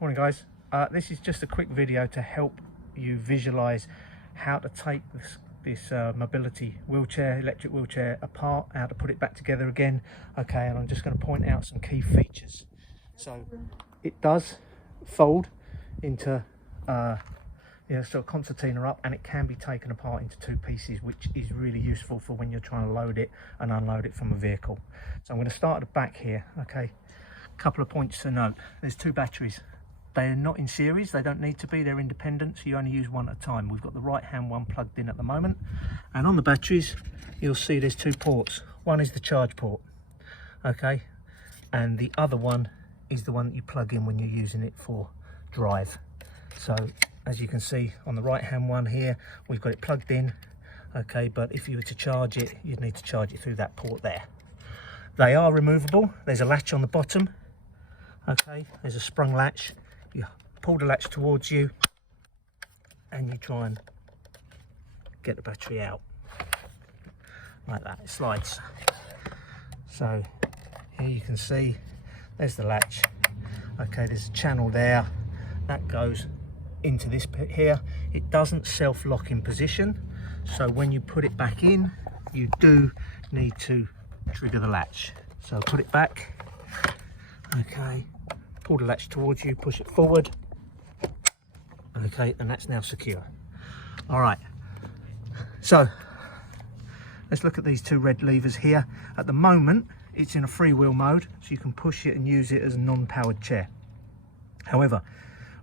Morning guys, this is just a quick video to help you visualize how to take this mobility wheelchair, electric wheelchair apart, how to put it back together again. Okay, and I'm just going to point out some key features. So it does fold into sort of concertina up, and it can be taken apart into two pieces, which is really useful for when you're trying to load it and unload it from a vehicle. So I'm going to start at the back here. Okay, a couple of points to note. There's two batteries. They are not in series, they don't need to be, they're independent, so you only use one at a time. We've got the right hand one plugged in at the moment, and on the batteries you'll see there's two ports. One is the charge port, okay, and the other one is the one that you plug in when you're using it for drive. So as you can see on the right hand one here, we've got it plugged in, okay, but if you were to charge it, you'd need to charge it through that port there. They are removable. There's a latch on the bottom, okay, there's a sprung latch. You pull the latch towards you and you try and get the battery out like that. It slides. So here you can see there's the latch. Okay, there's a channel there that goes into this bit here. It doesn't self-lock in position, so when you put it back in you do need to trigger the latch. So put it back, okay, pull the latch towards you, push it forward, okay, and that's now secure. All right, so let's look at these two red levers here. At the moment it's in a freewheel mode, so you can push it and use it as a non-powered chair. However,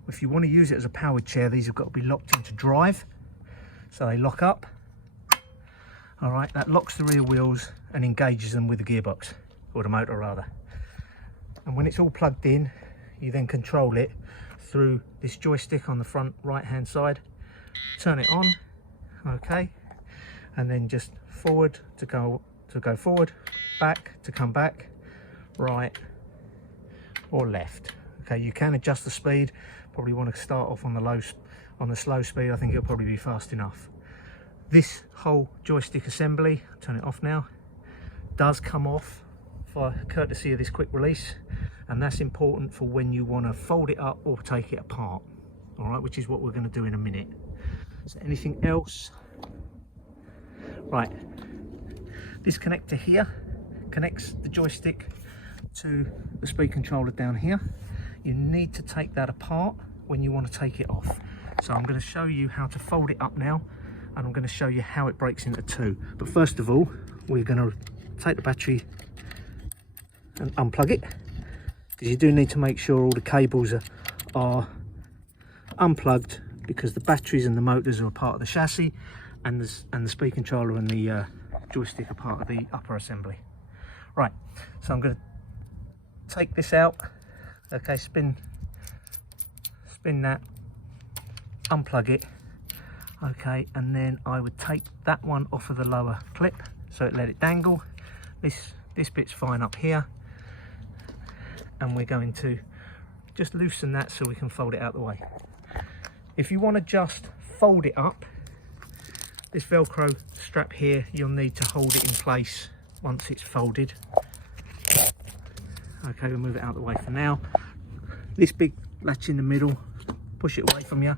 if you want to use it as a powered chair, these have got to be locked into drive, so they lock up. All right, that locks the rear wheels and engages them with the gearbox, or the motor rather. And when it's all plugged in, you then control it through this joystick on the front right hand side. Turn it on, okay, and then just forward to go forward, back to come back, right or left. Okay, you can adjust the speed. Probably want to start off on the slow speed. I think it'll probably be fast enough. This whole joystick assembly, turn it off now, does come off for courtesy of this quick release, and that's important for when you want to fold it up or take it apart. All right, which is what we're going to do in a minute. So anything else? Right, this connector here connects the joystick to the speed controller down here. You need to take that apart when you want to take it off. So I'm going to show you how to fold it up now, and I'm going to show you how it breaks into two. But first of all, we're going to take the battery and unplug it, because you do need to make sure all the cables are unplugged, because the batteries and the motors are a part of the chassis, and the speed controller and the joystick are part of the upper assembly. Right, so I'm going to take this out. Okay, spin that, unplug it, okay, and then I would take that one off of the lower clip, so it let it dangle. This bit's fine up here, and we're going to just loosen that so we can fold it out the way. If you want to just fold it up, this Velcro strap here, you'll need to hold it in place once it's folded. Okay, we'll move it out of the way for now. This big latch in the middle, push it away from you,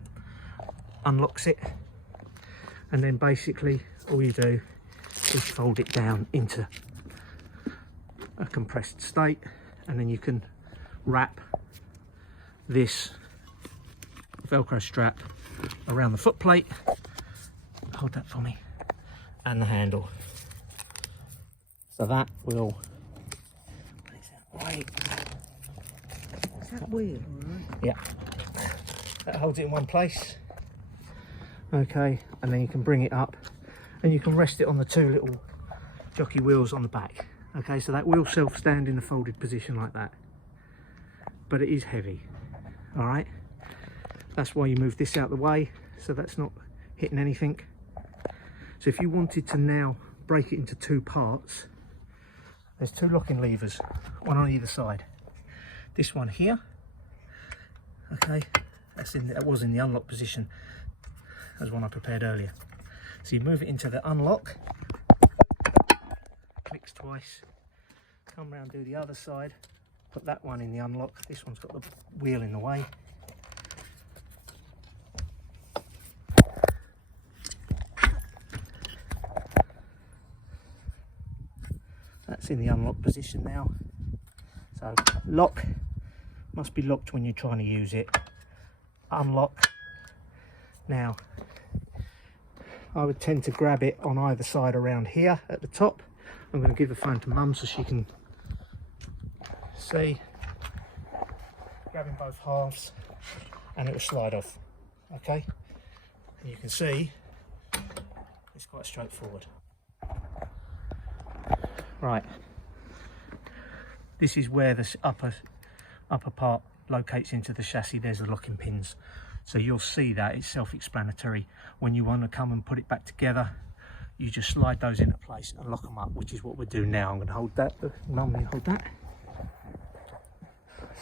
unlocks it, and then basically all you do is fold it down into a compressed state, and then you can wrap this Velcro strap around the foot plate, hold that for me, and the handle. So that will right. Is that weird? Right? Yeah, that holds it in one place. Okay, and then you can bring it up and you can rest it on the two little jockey wheels on the back. Okay, so that will self-stand in a folded position like that, but it is heavy. All right, that's why you move this out of the way, so that's not hitting anything. So if you wanted to now break it into two parts, there's two locking levers, one on either side. This one here, okay, that was in the unlock position. That was one I prepared earlier. So you move it into the unlock, clicks twice, come round, do the other side, put that one in the unlock. This one's got the wheel in the way. It's in the unlock position now. So lock, must be locked when you're trying to use it. Unlock. Now, I would tend to grab it on either side around here at the top. I'm going to give the phone to Mum so she can see. Grabbing both halves and it will slide off. Okay, and you can see it's quite straightforward. Right, this is where the upper part locates into the chassis. There's the locking pins, so you'll see that it's self-explanatory. When you want to come and put it back together, you just slide those into place and lock them up, which is what we're doing now. I'm going to hold that. Mum, will you hold that?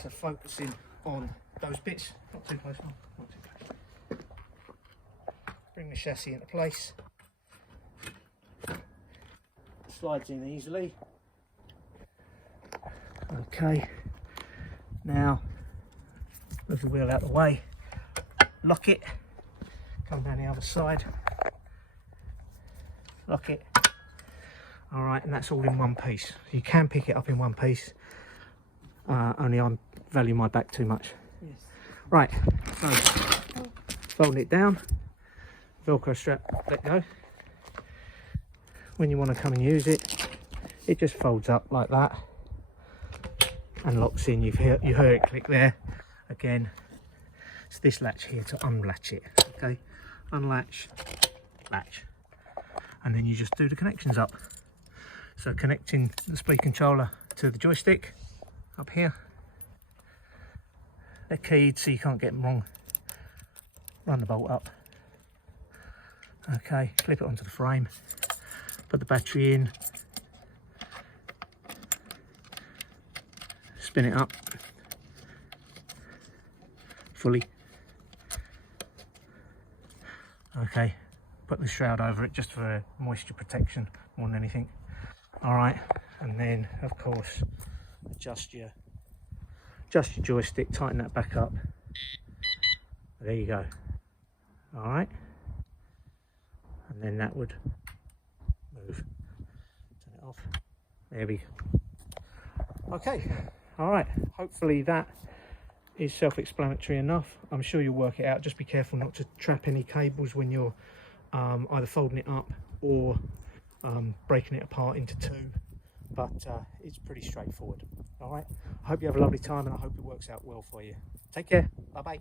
So focusing on those bits, not too close, not too close. Bring the chassis into place. Slides in easily. Okay, now move the wheel out of the way, lock it, come down the other side, lock it. All right, and that's all in one piece. You can pick it up in one piece, only I value my back too much. Yes. Right, so folding it down, Velcro strap, let go. When you want to come and use it, it just folds up like that and locks in. You heard it click there. Again, it's this latch here to unlatch it. Okay, unlatch, latch, and then you just do the connections up. So connecting the split controller to the joystick up here. They're keyed so you can't get them wrong. Run the bolt up. Okay, clip it onto the frame. Put the battery in. Spin it up fully. Okay, put the shroud over it just for moisture protection more than anything. All right, and then of course adjust your joystick, tighten that back up. There you go. All right, and then that would move. Turn it off. There we go. Okay, all right, hopefully that is self-explanatory enough. I'm sure you'll work it out. Just be careful not to trap any cables when you're either folding it up or breaking it apart into two, but it's pretty straightforward. All right, I hope you have a lovely time and I hope it works out well for you. Take care. Bye bye.